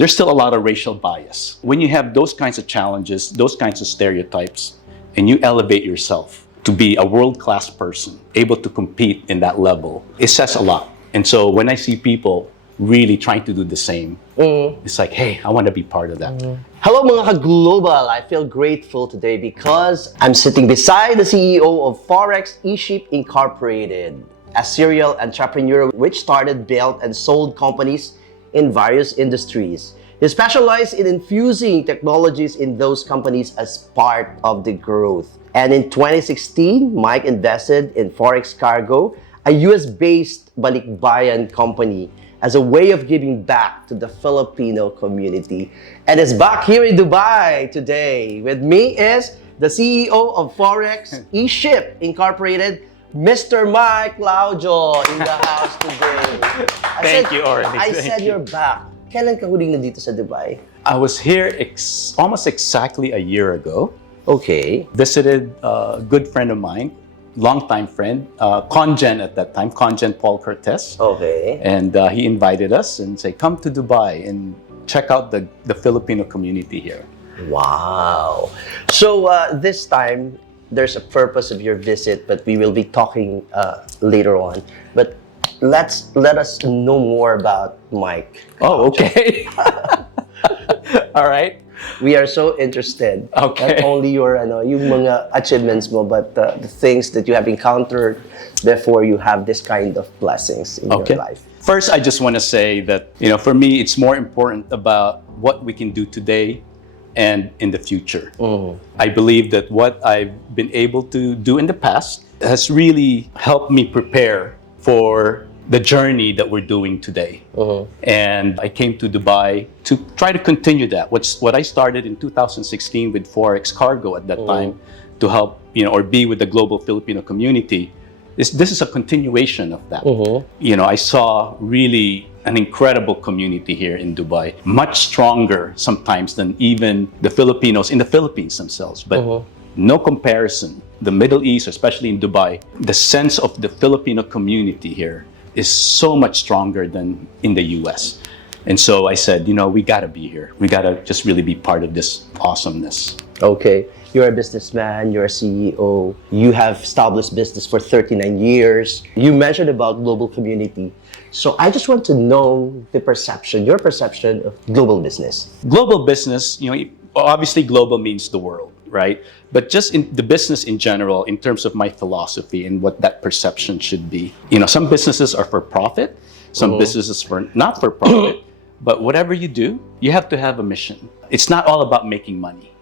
there's still a lot of racial bias. When you have those kinds of challenges, those kinds of stereotypes, and you elevate yourself to be a world-class person, able to compete in that level, it says a lot. And so when I see people really trying to do the same, it's like, hey, I want to be part of that. Hello mga ka-global! I feel grateful today because I'm sitting beside the CEO of Forex Eship Incorporated, a serial entrepreneur which started, built, and sold companies in various industries. He specialized in infusing technologies in those companies as part of the growth. And in 2016, Mike invested in Forex Cargo, a US-based balikbayan company, as a way of giving back to the Filipino community. And is back here in Dubai today. With me is the CEO of Forex Eship Incorporated, Mr. Mike Claudio, in the house today. Thank you, Orly. I said you're back. Kailan ka huling nandito sa Dubai? I was here almost exactly a year ago. Okay. Visited a good friend of mine, longtime friend, Congen at that time, Congen Paul Cortez. Okay. And he invited us and said, come to Dubai and check out the Filipino community here. Wow. So this time, there's a purpose of your visit, but we will be talking later on. But let us know more about Mike. Oh, okay. All right. We are so interested. Okay. Not only your yung mga achievements mo, but the things that you have encountered before you have this kind of blessings in your life. First, I just want to say that, for me, it's more important about what we can do today and in the future. I believe that what I've been able to do in the past has really helped me prepare for the journey that we're doing today. And I came to Dubai to try to continue that. What I started in 2016 with Forex Cargo at that time to help, or be with the global Filipino community. This is a continuation of that. I saw really an incredible community here in Dubai, much stronger sometimes than even the Filipinos in the Philippines themselves. But no comparison. The Middle East, especially in Dubai, the sense of the Filipino community here is so much stronger than in the US. And so I said, we gotta be here. We gotta just really be part of this awesomeness. Okay. You're a businessman, you're a CEO, you have established business for 39 years. You mentioned about global community. So I just want to know your perception of global business. Global business, obviously global means the world, right? But just in the business in general, in terms of my philosophy and what that perception should be. Some businesses are for profit, some businesses for not for profit, but whatever you do, you have to have a mission. It's not all about making money.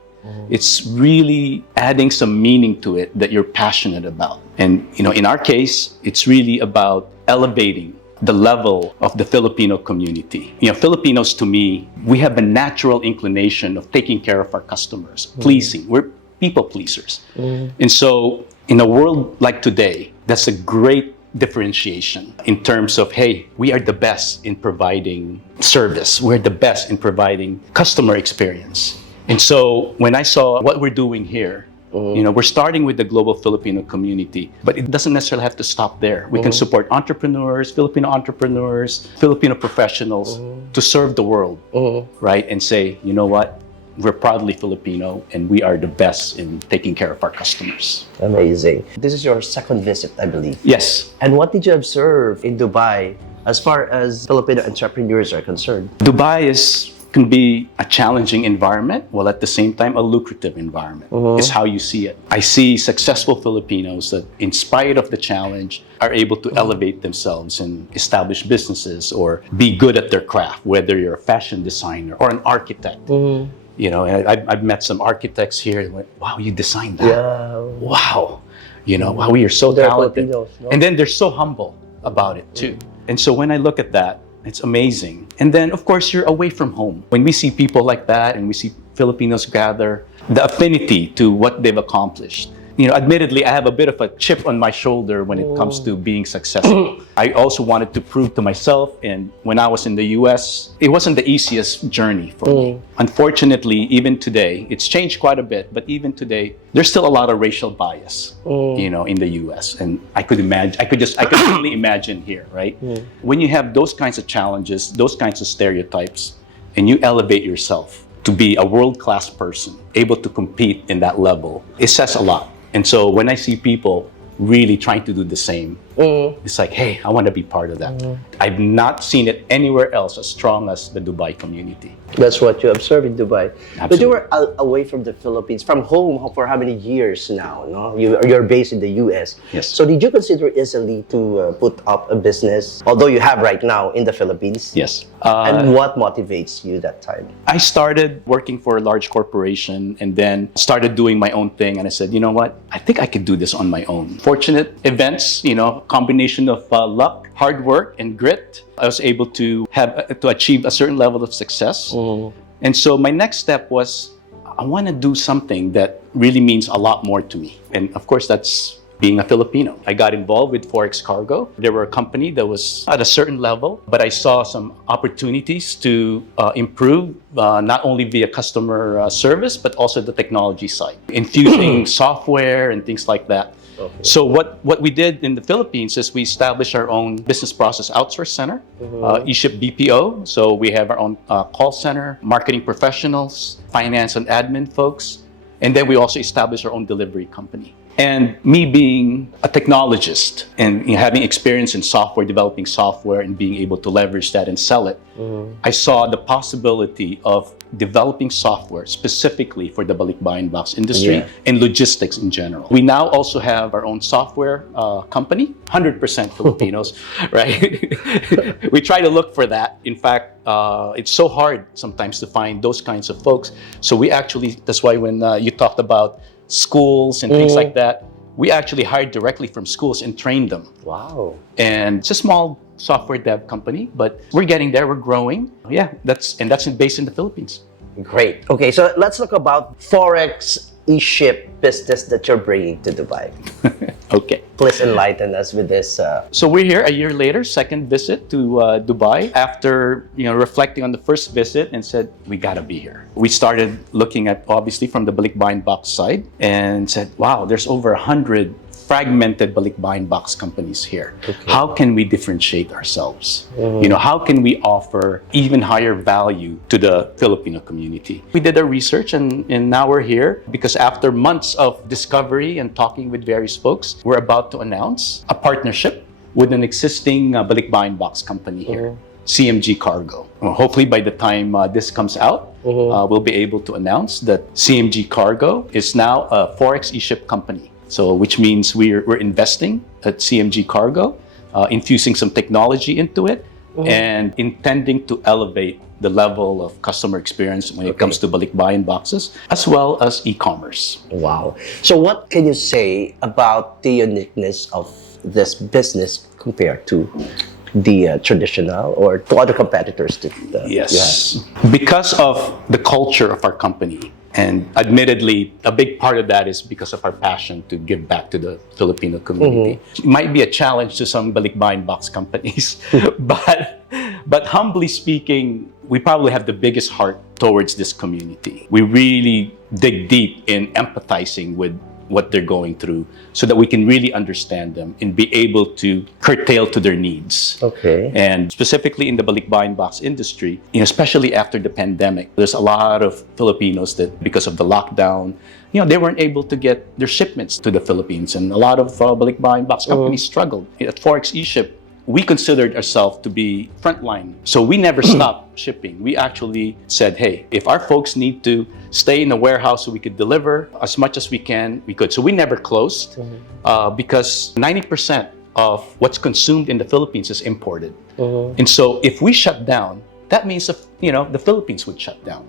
It's really adding some meaning to it that you're passionate about. And, in our case, it's really about elevating the level of the Filipino community. Filipinos, to me, we have a natural inclination of taking care of our customers, pleasing. We're people pleasers. And so, in a world like today, that's a great differentiation in terms of, hey, we are the best in providing service. We're the best in providing customer experience. And so when I saw what we're doing here, we're starting with the global Filipino community, but it doesn't necessarily have to stop there. We can support entrepreneurs, Filipino professionals to serve the world, right? And say, you know what? We're proudly Filipino and we are the best in taking care of our customers. Amazing. This is your second visit, I believe. Yes. And what did you observe in Dubai as far as Filipino entrepreneurs are concerned? Dubai can be a challenging environment, while at the same time a lucrative environment. It's how you see it. I see successful Filipinos that, in spite of the challenge, are able to elevate themselves and establish businesses or be good at their craft, whether you're a fashion designer or an architect. And I've met some architects here and went, wow, you designed that. Yeah. Wow. Wow, you're so talented. Filipinos, no? And then they're so humble about it too. And so when I look at that, it's amazing. And then, of course, you're away from home. When we see people like that and we see Filipinos gather, the affinity to what they've accomplished. Admittedly, I have a bit of a chip on my shoulder when it comes to being successful. I also wanted to prove to myself, and when I was in the US, it wasn't the easiest journey for me. Unfortunately, even today, it's changed quite a bit, but even today, there's still a lot of racial bias, in the US. And I could only imagine here, right? When you have those kinds of challenges, those kinds of stereotypes, and you elevate yourself to be a world-class person, able to compete in that level, it says a lot. And so when I see people really trying to do the same, it's like, hey, I want to be part of that. I've not seen it anywhere else as strong as the Dubai community. That's what you observe in Dubai. Absolutely. But you were away from the Philippines, from home for how many years now? No? You're based in the US. Yes. So did you consider easily to put up a business, although you have right now in the Philippines? Yes. And what motivates you that time? I started working for a large corporation and then started doing my own thing. And I said, you know what? I think I could do this on my own. Fortunate events, combination of luck, hard work, and grit. I was able to achieve a certain level of success. And so my next step was, I want to do something that really means a lot more to me. And of course, that's being a Filipino. I got involved with Forex Cargo. They were a company that was at a certain level, but I saw some opportunities to improve, not only via customer service, but also the technology side, infusing software and things like that. Okay. So what we did in the Philippines is we established our own business process outsource center, Eship BPO. So we have our own call center, marketing professionals, finance and admin folks, and then we also established our own delivery company. And me being a technologist and having experience in software, developing software and being able to leverage that and sell it, I saw the possibility of developing software specifically for the balikbayan box industry and logistics in general. We now also have our own software company, 100% Filipinos, right? We try to look for that. In fact, it's so hard sometimes to find those kinds of folks. So we actually, that's why when you talked about schools and things like that, we actually hired directly from schools and trained them. Wow. And it's a small software dev company, but we're getting there, we're growing. Yeah, that's based in the Philippines. Great. Okay, so let's talk about Forex Eship business that you're bringing to Dubai. Okay. Please enlighten us with this. So we're here a year later, second visit to Dubai. After reflecting on the first visit and said, we gotta be here. We started looking at, obviously, from the balikbayan box side and said, wow, there's over 100 fragmented balikbayan box companies here. Okay. How can we differentiate ourselves? How can we offer even higher value to the Filipino community? We did our research and now we're here because after months of discovery and talking with various folks, we're about to announce a partnership with an existing balikbayan box company here, CMG Cargo. Well, hopefully by the time this comes out, we'll be able to announce that CMG Cargo is now a Forex Eship company. So, which means we're investing at CMG Cargo, infusing some technology into it, and intending to elevate the level of customer experience when it comes to balikbayan boxes, as well as e-commerce. Wow. So what can you say about the uniqueness of this business compared to the traditional or to other competitors that Yes. you have? Because of the culture of our company, and admittedly, a big part of that is because of our passion to give back to the Filipino community. It might be a challenge to some balikbayan box companies, but humbly speaking, we probably have the biggest heart towards this community. We really dig deep in empathizing with what they're going through so that we can really understand them and be able to curtail to their needs. Okay. And specifically in the balikbayan box industry, especially after the pandemic, there's a lot of Filipinos that because of the lockdown, they weren't able to get their shipments to the Philippines, and a lot of balikbayan box companies struggled. At Forex Eship, we considered ourselves to be frontline. So we never stopped shipping. We actually said, hey, if our folks need to stay in the warehouse so we could deliver as much as we can, we could. So we never closed because 90% of what's consumed in the Philippines is imported. And so if we shut down, that means the Philippines would shut down.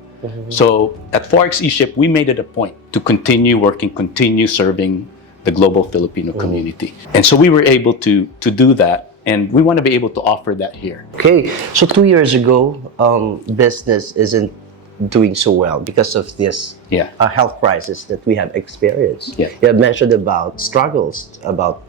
So at Forex Eship, we made it a point to continue working, continue serving the global Filipino community. And so we were able to do that. And we want to be able to offer that here. Okay, so 2 years ago, business isn't doing so well because of this health crisis that we have experienced. You have mentioned about struggles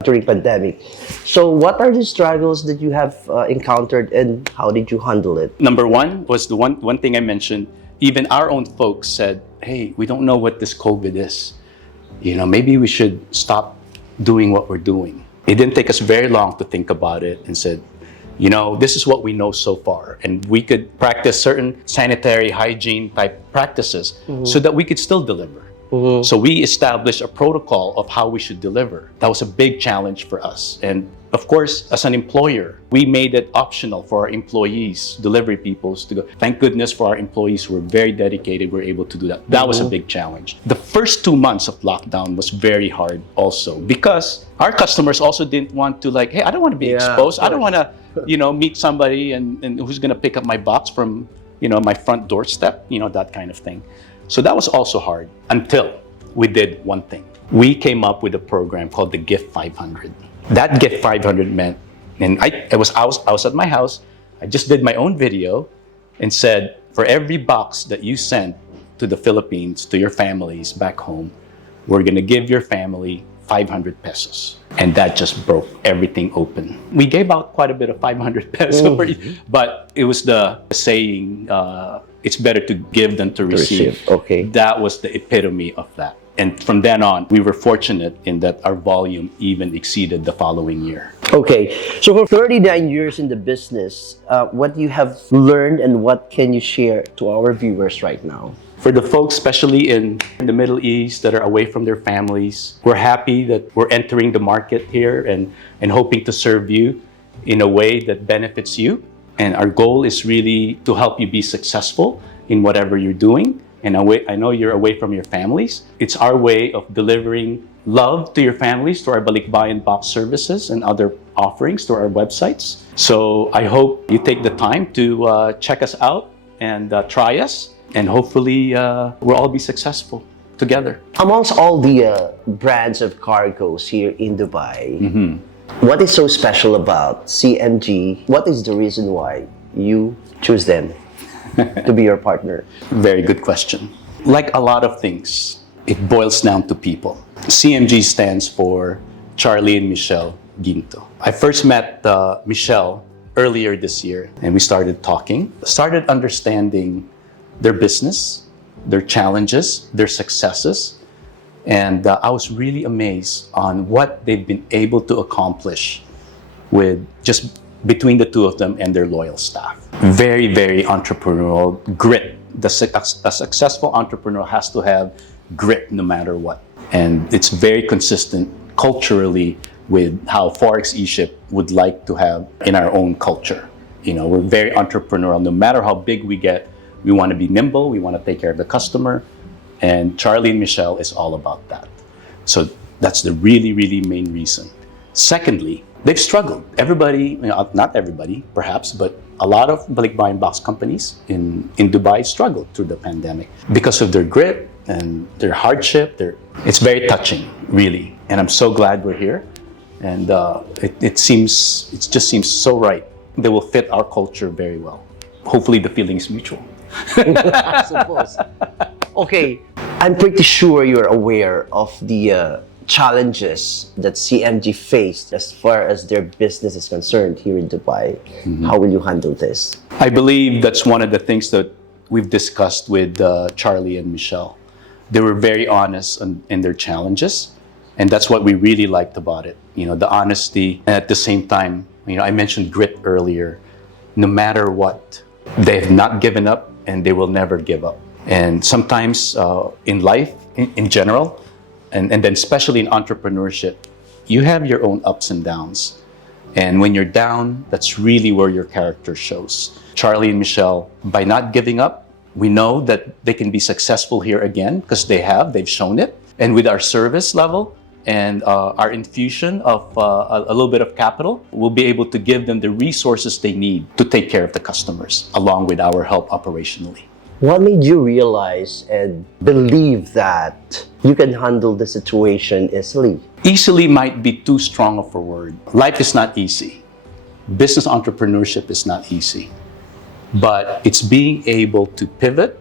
during pandemic. So what are the struggles that you have encountered and how did you handle it? Number one was the one thing I mentioned. Even our own folks said, hey, we don't know what this COVID is. Maybe we should stop doing what we're doing. It didn't take us very long to think about it and said, this is what we know so far, and we could practice certain sanitary hygiene type practices so that we could still deliver. So we established a protocol of how we should deliver. That was a big challenge for us. And of course, as an employer, we made it optional for our employees, delivery people, to go. Thank goodness for our employees who were very dedicated, were able to do that. That was a big challenge. The first 2 months of lockdown was very hard also, because our customers also didn't want to hey, I don't want to be exposed. I don't want to, meet somebody and who's going to pick up my box from, my front doorstep, that kind of thing. So that was also hard until we did one thing. We came up with a program called the Gift 500. That Gift 500 meant, and I was at my house, I just did my own video and said, for every box that you send to the Philippines, to your families back home, we're gonna give your family 500 pesos. And that just broke everything open. We gave out quite a bit of 500 pesos, but it was the saying, it's better to give than to receive. Okay. That was the epitome of that. And from then on, we were fortunate in that our volume even exceeded the following year. Okay, so for 39 years in the business, what you have learned and what can you share to our viewers right now? For the folks, especially in the Middle East that are away from their families, we're happy that we're entering the market here and hoping to serve you in a way that benefits you. And our goal is really to help you be successful in whatever you're doing. And I know you're away from your families. It's our way of delivering love to your families through our balikbayan box services and other offerings through our websites. So I hope you take the time to check us out and try us. And hopefully we'll all be successful together. Amongst all the brands of cargos here in Dubai, what is so special about CMG? What is the reason why you choose them to be your partner? Very good question. Like a lot of things, it boils down to people. CMG stands for Charlie and Michelle Ginto. I first met Michelle earlier this year, and we started talking, started understanding their business, their challenges, their successes. And I was really amazed on what they've been able to accomplish with just between the two of them and their loyal staff. Very, very entrepreneurial, grit. A successful entrepreneur has to have grit no matter what. And it's very consistent culturally with how Forex Eship would like to have in our own culture. We're very entrepreneurial. No matter how big we get, we want to be nimble, we want to take care of the customer. And Charlie and Michelle is all about that. So that's the really, really main reason. Secondly, they've struggled. Everybody, not everybody perhaps, but a lot of balikbayan box companies in Dubai struggled through the pandemic because of their grit and their hardship. It's very touching, really. And I'm so glad we're here. And it just seems so right. They will fit our culture very well. Hopefully the feeling is mutual. I suppose. Okay, I'm pretty sure you're aware of the challenges that CMG faced as far as their business is concerned here in Dubai. How will you handle this? I believe that's one of the things that we've discussed with Charlie and Michelle. They were very honest in their challenges, and that's what we really liked about it. The honesty, and at the same time, I mentioned grit earlier. No matter what, they have not given up, and they will never give up. And sometimes in life, in general, and then especially in entrepreneurship, you have your own ups and downs. And when you're down, that's really where your character shows. Charlie and Michelle, by not giving up, we know that they can be successful here again because they've shown it. And with our service level and our infusion of a little bit of capital, we'll be able to give them the resources they need to take care of the customers, along with our help operationally. What made you realize and believe that you can handle the situation easily? Easily might be too strong of a word. Life is not easy. Business entrepreneurship is not easy. But it's being able to pivot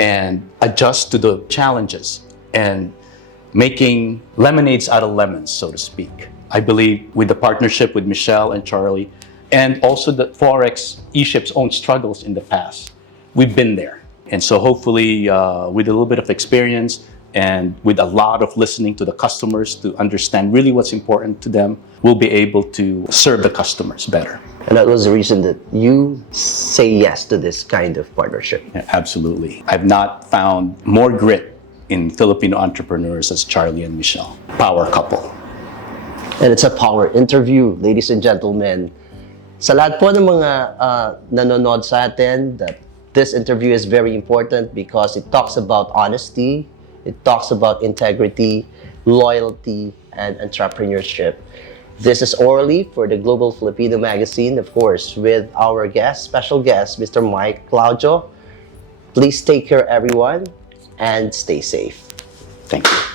and adjust to the challenges and making lemonades out of lemons, so to speak. I believe with the partnership with Michelle and Charlie, and also the Forex Eship's own struggles in the past, we've been there. And so hopefully with a little bit of experience and with a lot of listening to the customers to understand really what's important to them, we'll be able to serve the customers better. And that was the reason that you say yes to this kind of partnership. Yeah, absolutely. I've not found more grit in Filipino entrepreneurs as Charlie and Michelle. Power couple. And it's a power interview, ladies and gentlemen. Sa lahat po ng mga nanonood sa atin, that this interview is very important because it talks about honesty, it talks about integrity, loyalty, and entrepreneurship. This is Orly for the Global Filipino magazine, of course, with our guest, special guest, Mr. Mike Claudio. Please take care, everyone, and stay safe. Thank you.